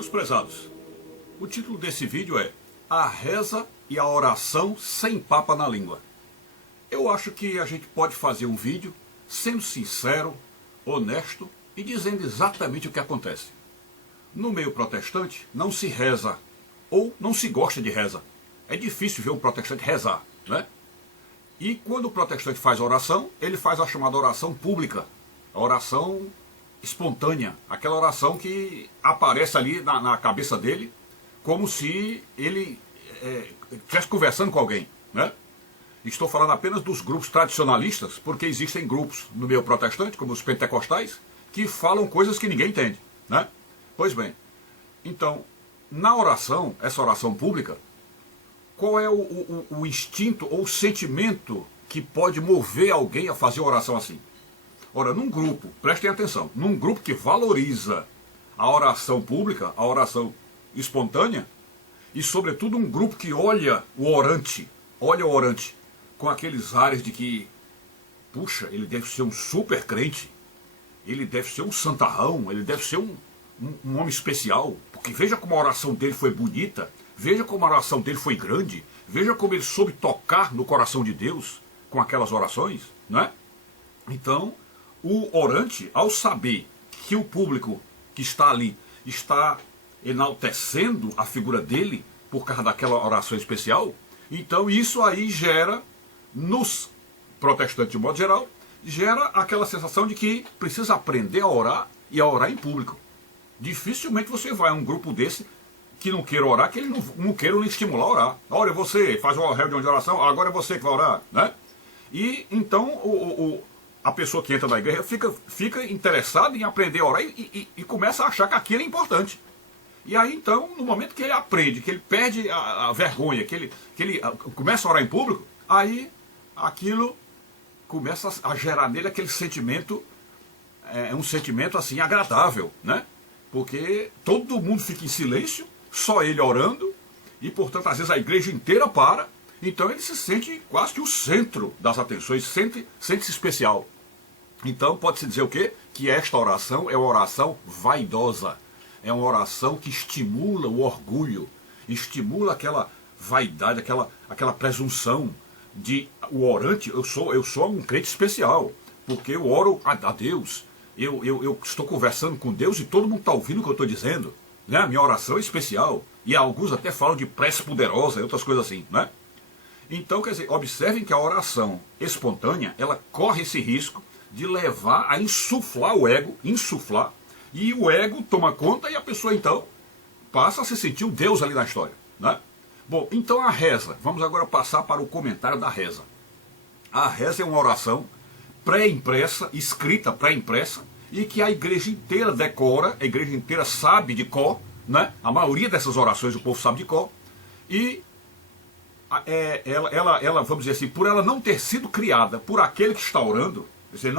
Meus prezados, o título desse vídeo é A Reza e a Oração Sem Papa na Língua. Eu acho que a gente pode fazer um vídeo sendo sincero, honesto e dizendo exatamente o que acontece. No meio protestante não se reza, ou não se gosta de reza. É difícil ver um protestante rezar, né? E quando o protestante faz oração, ele faz a chamada oração pública, a oração espontânea, aquela oração que aparece ali na cabeça dele, como se ele estivesse conversando com alguém, né? Estou falando apenas dos grupos tradicionalistas, porque existem grupos no meio protestante, como os pentecostais, que falam coisas que ninguém entende, né? Pois bem, então, na oração, essa oração pública, qual é o instinto ou o sentimento que pode mover alguém a fazer oração assim? Ora, num grupo, prestem atenção, num grupo que valoriza a oração pública, a oração espontânea, e sobretudo um grupo que olha o orante com aqueles ares de que, puxa, ele deve ser um super crente, ele deve ser um santarrão, ele deve ser um homem especial, porque veja como a oração dele foi bonita, veja como a oração dele foi grande, veja como ele soube tocar no coração de Deus com aquelas orações, né? Então, o orante, ao saber que o público que está ali está enaltecendo a figura dele por causa daquela oração especial, então isso aí gera, nos protestantes de modo geral, gera aquela sensação de que precisa aprender a orar e a orar em público. Dificilmente você vai a um grupo desse que não queira orar, que ele não queira lhe estimular a orar. Olha, você faz uma reunião de oração, agora é você que vai orar, né? E então a pessoa que entra na igreja fica interessada em aprender a orar e começa a achar que aquilo é importante. E aí então, no momento que ele aprende, que ele perde a vergonha, que ele começa a orar em público, aí aquilo começa a gerar nele aquele sentimento, um sentimento assim agradável, né? Porque todo mundo fica em silêncio, só ele orando, e portanto às vezes a igreja inteira para, então ele se sente quase que o centro das atenções, sente-se especial. Então pode-se dizer o quê? Que esta oração é uma oração vaidosa, é uma oração que estimula o orgulho, estimula aquela vaidade, aquela presunção de o orante, eu sou um crente especial, porque eu oro a Deus, eu estou conversando com Deus e todo mundo está ouvindo o que eu estou dizendo, né? A minha oração é especial, e alguns até falam de prece poderosa e outras coisas assim, né? Então, quer dizer, observem que a oração espontânea, ela corre esse risco de levar a insuflar o ego, e o ego toma conta e a pessoa então passa a se sentir o Deus ali na história, né? Bom, então a reza, vamos agora passar para o comentário da reza. A reza é uma oração pré-impressa, escrita pré-impressa, e que a igreja inteira decora, a igreja inteira sabe de cor, né? A maioria dessas orações o povo sabe de cor, e ela, vamos dizer assim, por ela não ter sido criada por aquele que está orando, dizer,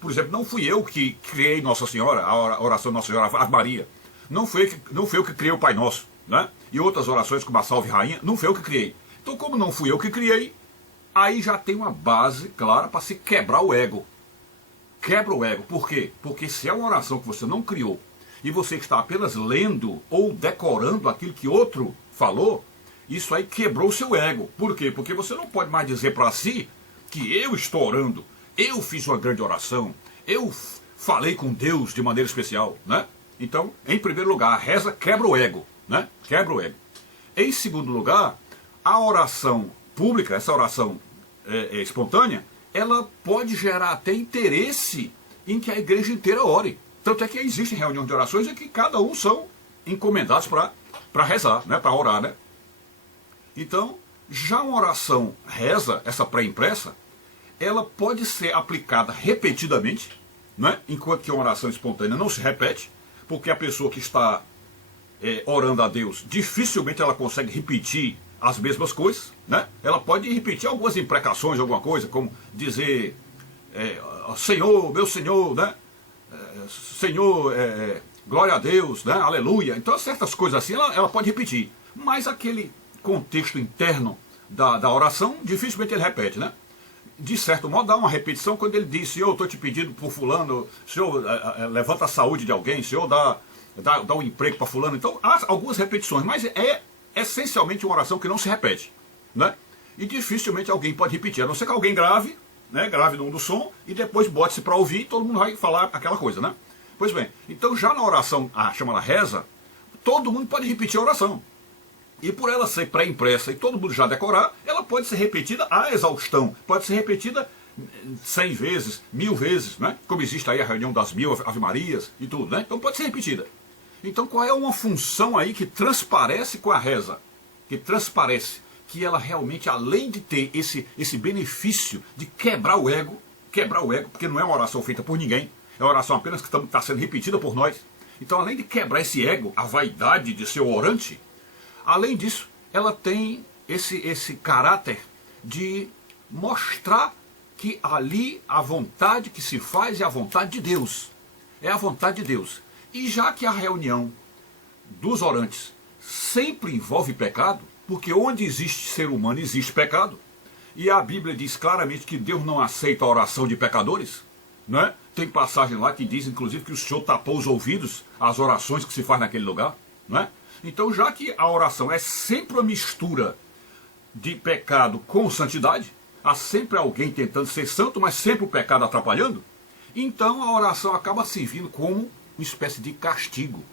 por exemplo, não fui eu que criei Nossa Senhora, a oração Nossa Senhora, a Maria, não fui eu que criei o Pai Nosso, né? E outras orações como a Salve Rainha, não fui eu que criei. Então, como não fui eu que criei, aí já tem uma base clara para se quebrar o ego. Quebra o ego. Por quê? Porque se é uma oração que você não criou e você está apenas lendo ou decorando aquilo que outro falou, isso aí quebrou o seu ego. Por quê? Porque você não pode mais dizer para si que eu estou orando, eu fiz uma grande oração, eu falei com Deus de maneira especial, né? Então, em primeiro lugar, a reza quebra o ego, né? Quebra o ego. Em segundo lugar, a oração pública, essa oração espontânea, ela pode gerar até interesse em que a igreja inteira ore. Tanto é que existem reuniões de orações em que cada um são encomendados para rezar, né? Para orar, né? Então, já uma oração reza, essa pré-impressa, ela pode ser aplicada repetidamente, né? Enquanto que uma oração espontânea não se repete, porque a pessoa que está orando a Deus, dificilmente ela consegue repetir as mesmas coisas, né? Ela pode repetir algumas imprecações, alguma coisa, como dizer, Senhor, meu Senhor, né? Senhor, glória a Deus, né? Aleluia. Então certas coisas assim ela pode repetir, mas aquele contexto interno da oração, dificilmente ele repete, né? De certo modo, dá uma repetição quando ele diz, Senhor, eu estou te pedindo por fulano, Senhor, levanta a saúde de alguém, Senhor, dá dá um emprego para fulano. Então há algumas repetições, mas é essencialmente uma oração que não se repete, né? E dificilmente alguém pode repetir, a não ser que alguém grave, né, grave no do som e depois bote-se para ouvir e todo mundo vai falar aquela coisa, né? Pois bem, então já na oração, chamada reza, todo mundo pode repetir a oração. E por ela ser pré-impressa e todo mundo já decorar, ela pode ser repetida à exaustão, pode ser repetida 100 vezes, 1000 vezes, né? Como existe aí a reunião das 1000 Ave-Marias e tudo, né? Então pode ser repetida. Então qual é uma função aí que transparece com a reza? Que transparece, que ela realmente, além de ter esse benefício de quebrar o ego, porque não é uma oração feita por ninguém, é uma oração apenas que está sendo repetida por nós. Então além de quebrar esse ego, a vaidade de ser orante, além disso, ela tem esse caráter de mostrar que ali a vontade que se faz é a vontade de Deus. É a vontade de Deus. E já que a reunião dos orantes sempre envolve pecado, porque onde existe ser humano existe pecado, e a Bíblia diz claramente que Deus não aceita a oração de pecadores, né? Tem passagem lá que diz, inclusive, que o Senhor tapou os ouvidos às orações que se faz naquele lugar, né? Então, já que a oração é sempre uma mistura de pecado com santidade, há sempre alguém tentando ser santo, mas sempre o pecado atrapalhando, então a oração acaba servindo como uma espécie de castigo.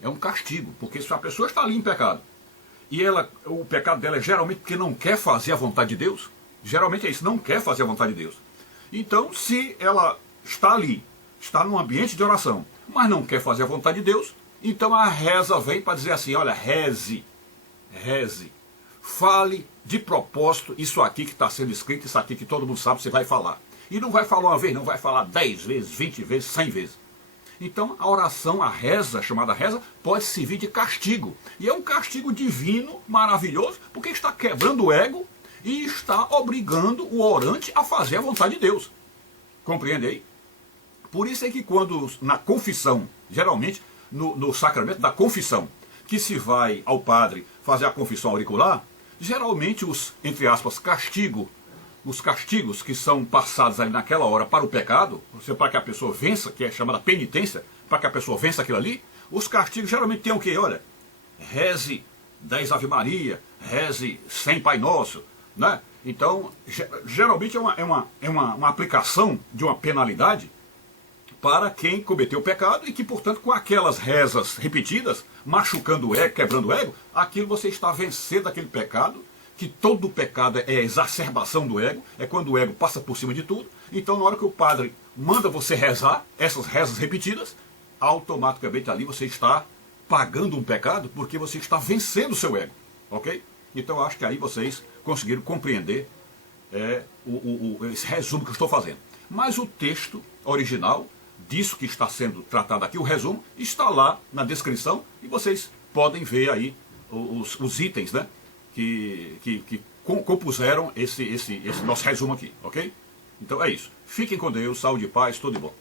É um castigo, porque se a pessoa está ali em pecado, e o pecado dela é geralmente porque não quer fazer a vontade de Deus, geralmente é isso, não quer fazer a vontade de Deus. Então, se ela está ali, está num ambiente de oração, mas não quer fazer a vontade de Deus, então a reza vem para dizer assim, olha, reze, fale de propósito isso aqui que está sendo escrito, isso aqui que todo mundo sabe, você vai falar. E não vai falar uma vez, não vai falar 10 vezes, 20 vezes, 100 vezes. Então a oração, a reza, chamada reza, pode servir de castigo. E é um castigo divino, maravilhoso, porque está quebrando o ego e está obrigando o orante a fazer a vontade de Deus. Compreende aí? Por isso é que quando na confissão, geralmente no sacramento da confissão, que se vai ao padre fazer a confissão auricular, geralmente os, entre aspas, os castigos que são passados ali naquela hora para o pecado, para que a pessoa vença, que é chamada penitência, para que a pessoa vença aquilo ali, os castigos geralmente tem o quê? Olha, reze 10 Ave Maria, reze 100 Pai Nosso, né? Então, geralmente é uma aplicação de uma penalidade para quem cometeu o pecado e que, portanto, com aquelas rezas repetidas, machucando o ego, quebrando o ego, aquilo você está vencendo aquele pecado, que todo pecado é a exacerbação do ego, é quando o ego passa por cima de tudo. Então, na hora que o padre manda você rezar, essas rezas repetidas, automaticamente ali você está pagando um pecado, porque você está vencendo o seu ego, ok? Então, eu acho que aí vocês conseguiram compreender esse resumo que eu estou fazendo. Mas o texto original disso que está sendo tratado aqui, o resumo, está lá na descrição e vocês podem ver aí os itens, né, que compuseram esse nosso resumo aqui, ok? Então é isso. Fiquem com Deus, saúde e paz, tudo de bom.